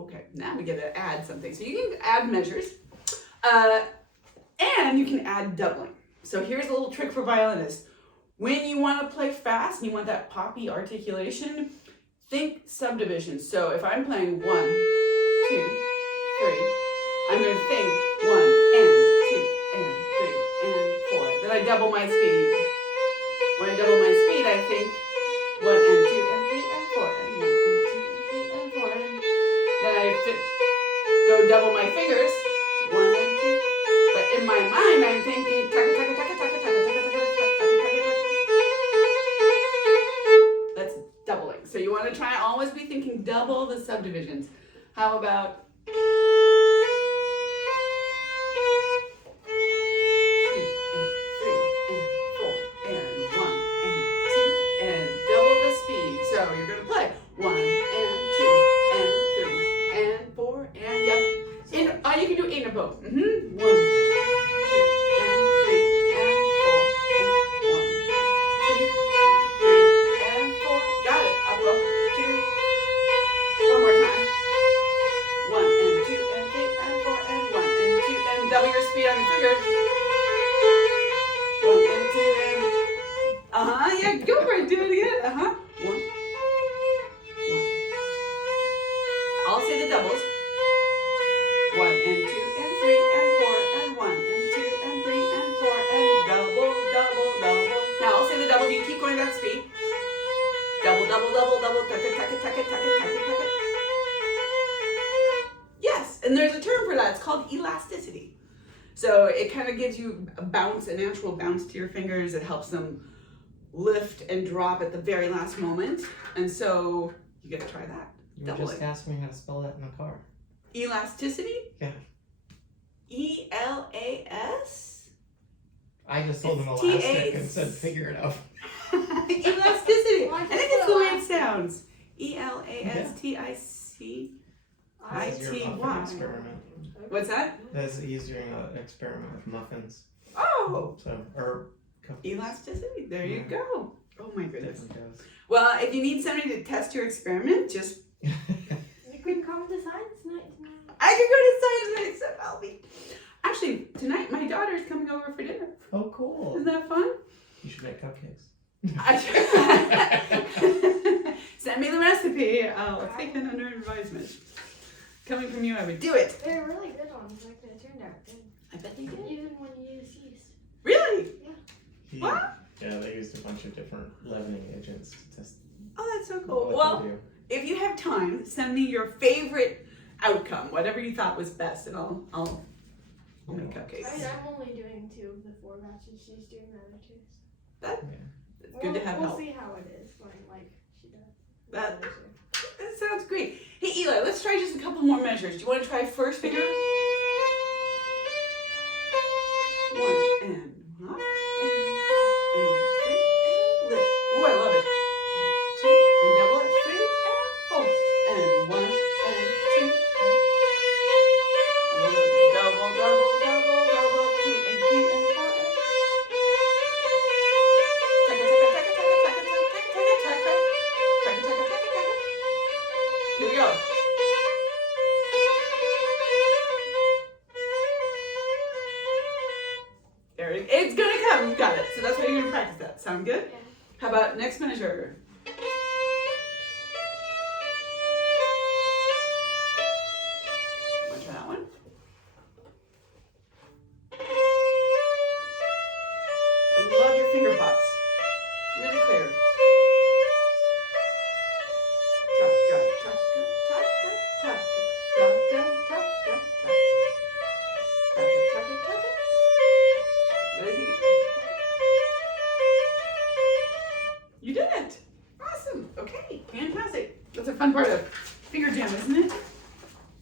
Okay, now we get to add something. So you can add measures, and you can add doubling. So here's a little trick for violinists. When you want to play fast and you want that poppy articulation, think subdivisions. So if I'm playing 1, 2, 3, I'm going to think 1 and 2 and 3 and 4. Then I double my speed. When I double my speed, I think 1 and 2 and 3 and 4 and 1 and 2 and 3 and 4 and then I go double my fingers, 1 and 2. But in my mind, I'm thinking taka taka taka taka taka taka taka taka taka taka. That's doubling. So you want to try always be thinking double the subdivisions. How about 2 and 3 and 4 and 1 and 2 and double the speed. So you're going to play 1 and 2 and 3 and 4 and yeah. You can do 8 in a bow. 1, 2 and 3 and 4 and 1, 2, 3 and 4. Got it. Up, up, 2. One more time. 1 and 2 and 3 and 4 and 1 and 2 and double your speed on your fingers. 1 and 2 and yeah, go for it. Do it again. 1. I'll say the doubles. 1 and 2 and 3 and 4 and 1 and 2 and 3 and 4 and double, double, double. Now I'll say the double. You keep going that speed. Double, double, double, double. Tuck it, tuck it, tuck it, tuck it, tuck it, tuck it. Yes, and there's a term for that. It's called elasticity. So it kind of gives you a bounce, a natural bounce to your fingers. It helps them lift and drop at the very last moment. And so you got to try that. You just asked me how to spell that in the car. Elasticity? Yeah. E-L-A-S? I just told him elastic and said figure it out. Elasticity. I think it's the way it sounds. E-L-A-S-T-I-C-I-T-Y. Experiment. What's that? He's doing an experiment with muffins. Oh! So, or cookies. Elasticity. There you go. Oh my goodness. Different goes. Well, if you need somebody to test your experiment, just... You can come to science night tonight. I can go to science night, so I'll be... Actually, tonight my daughter's coming over for dinner. Oh, cool. Isn't that fun? You should make cupcakes. Send me the recipe. I'll take it under advisement. Coming from you, I would do it. They're really good ones. Like they turned out good. I bet they did. Even when you use yeast. Really? What? Yeah, they used a bunch of different leavening agents to test. Oh, that's so cool. what Well, they do. if you have time, send me your favorite outcome, whatever you thought was best, and I'll make cupcakes. I'm only doing 2 of the 4 batches. She's doing the other 2. It's good to have we'll help. see how it is when she does. That sounds great. Hey, Eli, let's try just a couple more measures. Do you want to try first finger? 1 and 1 and 3 and lift. Oh, I love it. 2 and double it. 3 and 4 and 1 and 2 and double, double, double, double, 2 and 3 and 4 and here we go. There it's gonna come. You got it. So that's why you're gonna practice that. Sound good? Yeah. How about next measure? Want to try that one? I love your finger pops. Really clear. Taka, taka, taka, taka, taka, taka, taka. Taka, taka, taka. Really think you did it. Awesome. Okay, fantastic. That's a fun part of finger jam, isn't it?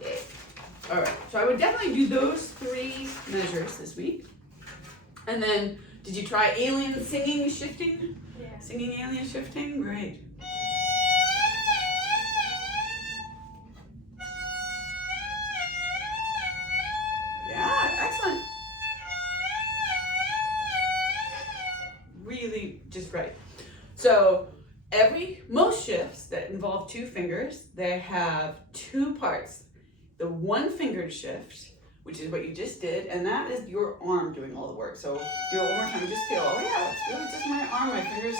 Yay. All right, so I would definitely do those 3 measures this week. And then, did you try alien singing shifting? Yeah. Singing alien shifting? Great. Yeah, excellent. Really just right. So most shifts that involve 2 fingers. They have 2 parts. The 1 fingered shift, which is what you just did, and that is your arm doing all the work. So do it one more time. Just feel, oh yeah, it's really just my arm. My fingers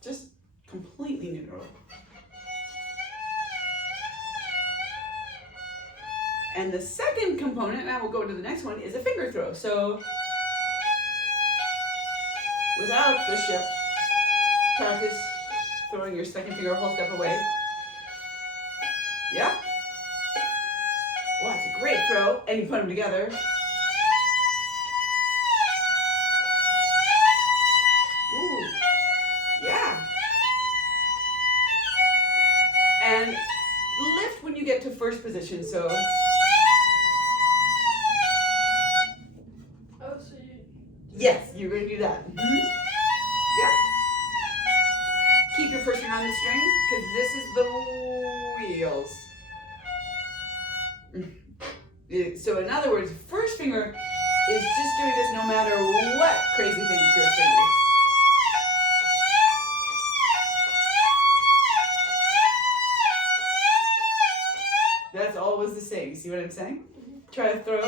just completely neutral. And the second component, and I will go to the next one, is a finger throw. So without the shift, practice throwing your second finger a whole step away. Yeah. Wow, it's a great throw. And you put them together. Ooh. Yeah. And lift when you get to first position. So yes, you're going to do that. Mm-hmm. Yep. Keep your first finger on the string because this is the wheels. So in other words, first finger is just doing this no matter what crazy things your fingers. That's always the same. See what I'm saying? Try to throw.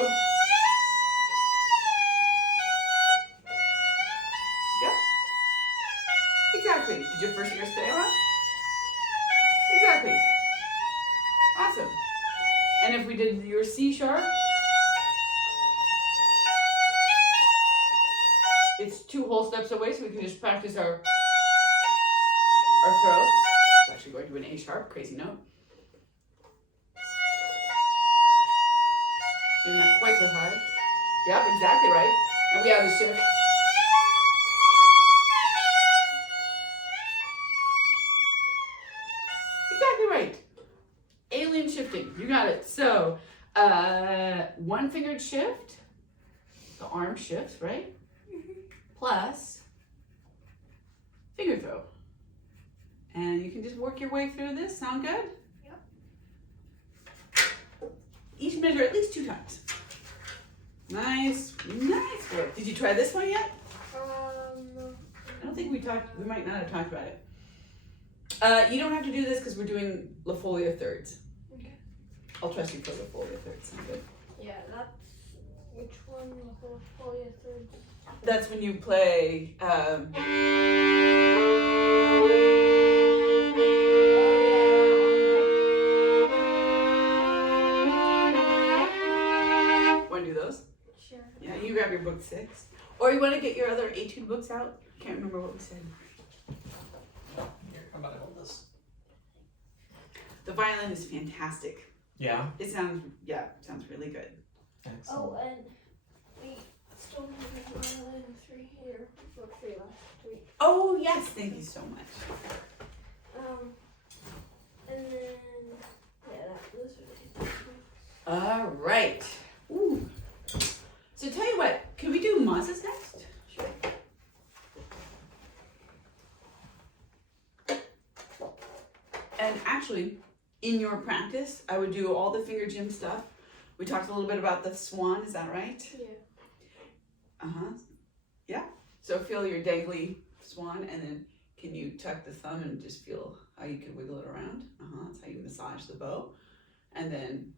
Exactly. Did your first finger stay on? Exactly. Awesome. And if we did your C sharp, it's 2 whole steps away, so we can just practice our throw. It's actually going to an A sharp, crazy note. Maybe not quite so high. Yep, exactly right. And we have the shift. Right. Alien shifting. You got it. So, 1 fingered shift. The arm shifts, right? Plus finger throw. And you can just work your way through this. Sound good? Yep. Each measure at least 2 times. Nice. Nice work. Did you try this one yet? I don't think we might not have talked about it. You don't have to do this because we're doing La Folia thirds. Okay. I'll trust you for La Folia thirds. Sound good? Yeah, that's which one? The whole Folia thirds. That's when you play. Want to do those? Sure. Yeah, you grab your book 6, or you want to get your other etude books out. Can't remember what we said. How about I hold this? The violin is fantastic. Yeah. It sounds really good. Excellent. Oh, and we still have a violin 3 here. Book 3 last week. Oh yes, thank you so much. And then those are the 2 books. All right. Ooh. So tell you what, can we do Mazas next? Sure. And actually, in your practice, I would do all the finger gym stuff. We talked a little bit about the swan, is that right? Yeah. Uh-huh. Yeah. So feel your dangly swan, and then can you tuck the thumb and just feel how you can wiggle it around? Uh-huh. That's how you massage the bow. And then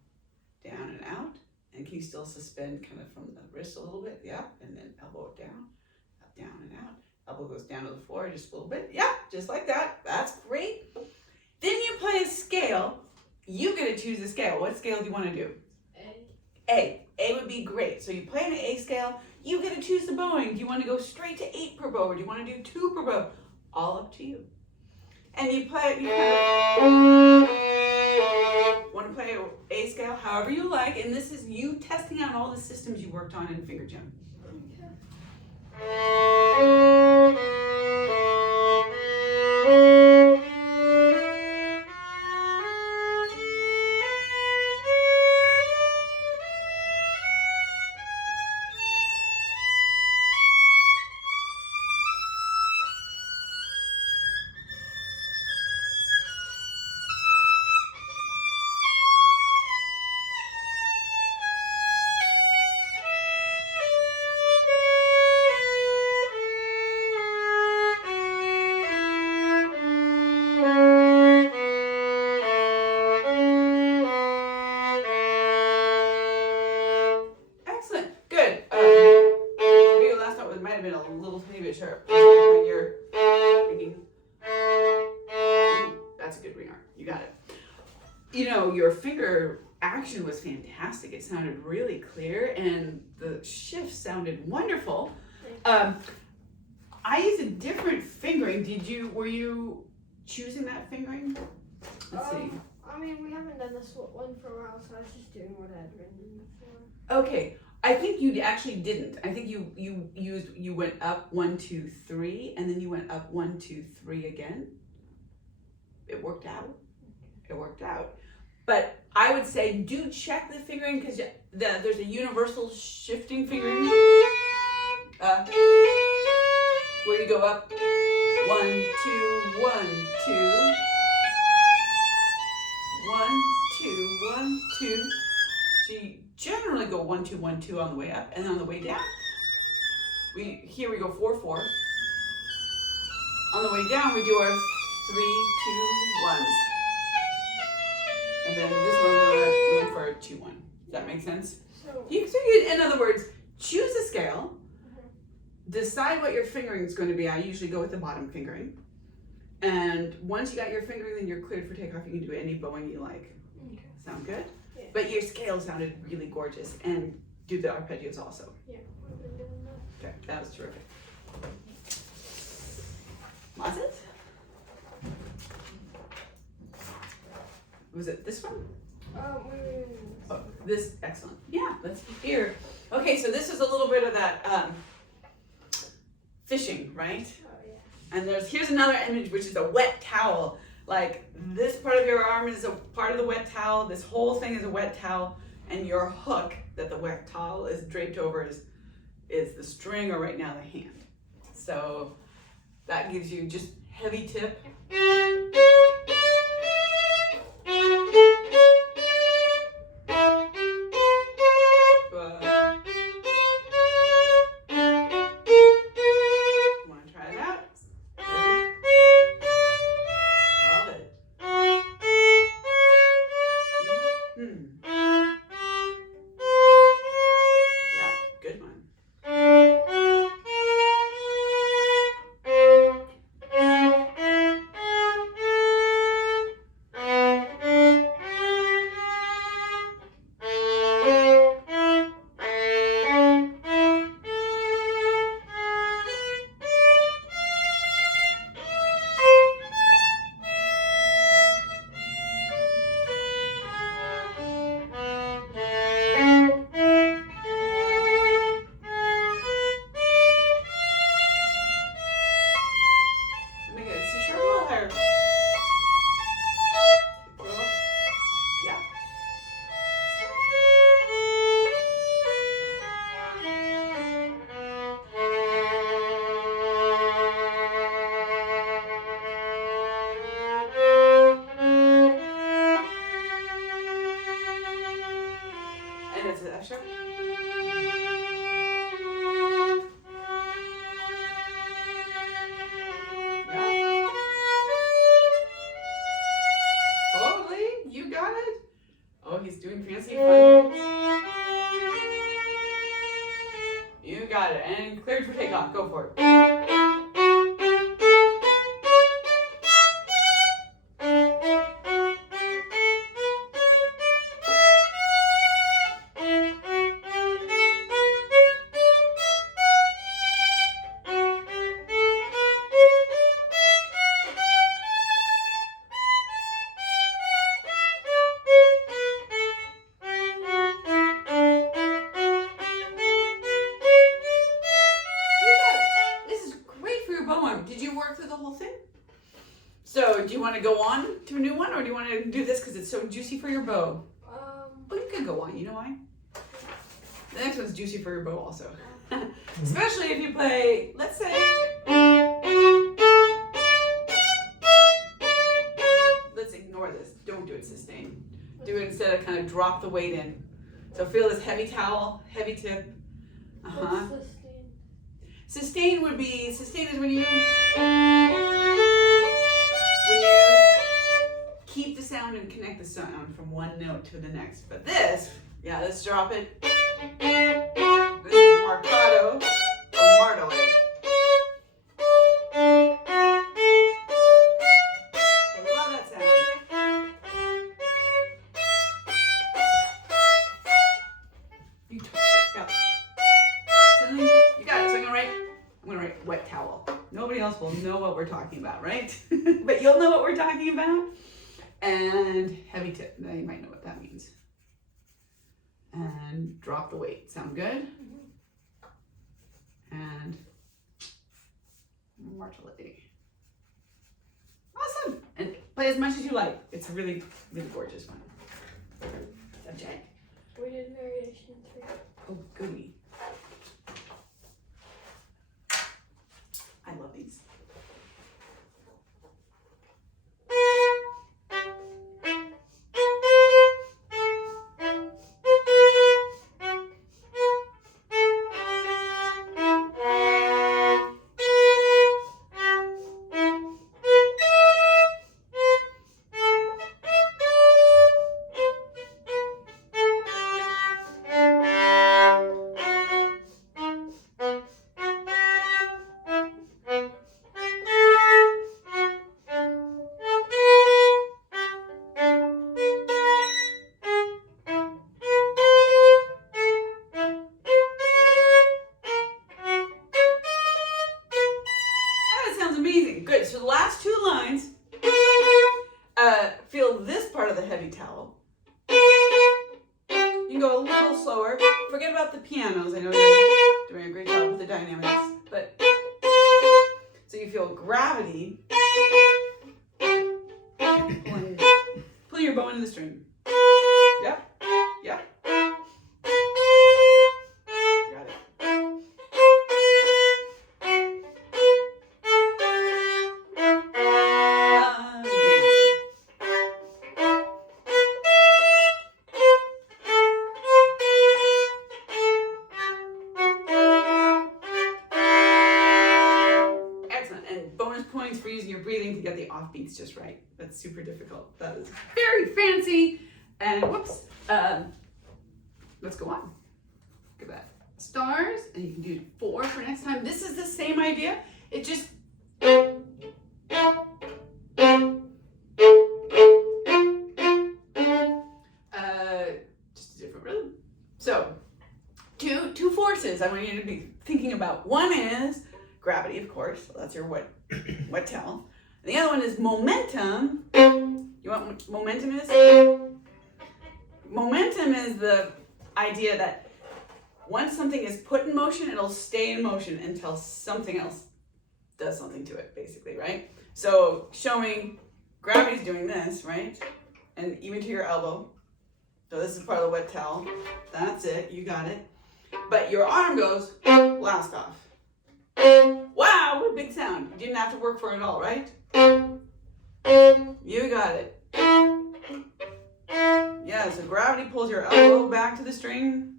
down and out. And can you still suspend kind of from the wrist a little bit? Yeah. And then elbow it down, up, down, and out. Elbow goes down to the floor just a little bit. Yeah, just like that. That's great. Then you play a scale. You get to choose a scale. What scale do you want to do? A. A would be great. So you play an A scale. You get to choose the bowing. Do you want to go straight to 8 per bow, or do you want to do 2 per bow? All up to you. And you play. You want to play A scale however you like. And this is you testing out all the systems you worked on in finger gym. sharp. When you're thinking, that's a good ring arc. You got it. You know, your finger action was fantastic. It sounded really clear, and the shift sounded wonderful. I used a different fingering. Were you choosing that fingering? Let's see. I mean, we haven't done this one for a while, so I was just doing what I had written before. Okay, I think you actually didn't. I think you went up 1, 2, 3, and then you went up 1, 2, 3 again. It worked out. It worked out. But I would say do check the fingering because there's a universal shifting fingering where you go up 1, 2, 1, 2. 1, 2, 1, 2. So you generally go 1, 2, 1, 2 on the way up, and on the way down, here we go 4, 4. On the way down, we do our 3, 2, 1s, and then this one we're room for a 2, 1. Does that make sense? So in other words, choose a scale. Decide what your fingering is going to be. I usually go with the bottom fingering. And once you got your fingering, then you're cleared for takeoff. You can do any bowing you like. Okay. Sound good? Yeah. But your scale sounded really gorgeous. And do the arpeggios also. Yeah, we've been doing that. Okay, that was terrific. Was it? Was it this one? Oh, this, excellent. Yeah, let's hear. Okay, so this is a little bit of that fishing, right? And here's another image, which is a wet towel. Like this part of your arm is a part of the wet towel. This whole thing is a wet towel, and your hook that the wet towel is draped over is the string, or right now the hand. So that gives you just heavy tip. You got it. And cleared for takeoff. Go for it. Did you work through the whole thing? So do you want to go on to a new one, or do you want to do this because it's so juicy for your bow? Well, you could go on. You know why? The next one's juicy for your bow also. Especially if you play, let's say, let's ignore this. Don't do it sustain. Do it instead of kind of drop the weight in. So feel this heavy towel, heavy tip. Sustain would be, sustain is when you keep the sound and connect the sound from one note to the next. But this, yeah, let's drop it. This is marcato or martelé. else will know what we're talking about, right? But you'll know what we're talking about. And heavy tip, now you might know what that means. And drop the weight, sound good? And martelate. Awesome, and play as much as you like. It's a really, really gorgeous one. Subject. We did variation 3. Oh, goody. I love these. Amazing. Good. So the last 2 lines, feel this part of the heavy towel. You can go a little slower. Forget about the pianos. I know you're doing a great job with the dynamics, but so you feel gravity pull your bow into the string. Yep. Yep. Got it. For using your breathing to get the offbeats just right. That's super difficult. That is very fancy. And whoops. Let's go on. Look at that. Stars. And you can do 4 for next time. This is the same idea. It just just a different rhythm. So two forces I want you to be thinking about. One is gravity, of course. So that's your wet towel. And the other one is momentum. You want what momentum is? Momentum is the idea that once something is put in motion, it'll stay in motion until something else does something to it, basically, right? So showing gravity's doing this, right? And even to your elbow. So this is part of the wet towel. That's it, you got it. But your arm goes blast off. Wow, what a big sound. You didn't have to work for it at all, right? You got it. Yeah, so gravity pulls your elbow back to the string.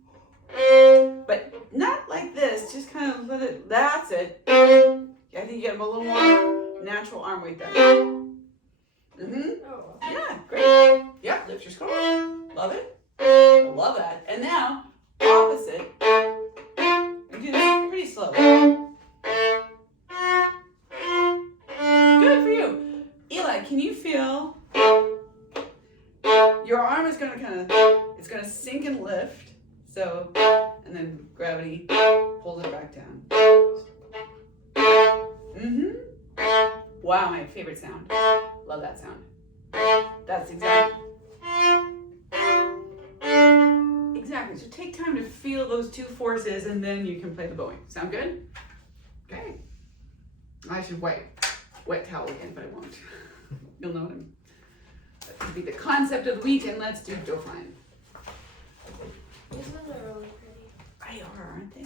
But not like this, just kind of let it, that's it. I think you get a little more natural arm weight there. Oh. Yeah, great. Yeah, lift your score. Love it. I love that. And now, opposite. We do this pretty slow. Good for you. Eli, can you feel your arm is going to it's going to sink and lift. So, and then gravity pulls it back down. Wow, my favorite sound. Love that sound. That's exactly. So take time to feel those 2 forces and then you can play the bowing. Sound good? Okay. I should wet towel again, but I won't. You'll know what I'm. That could be the concept of the week, and let's do Dauphin. These ones are really pretty. They are, aren't they?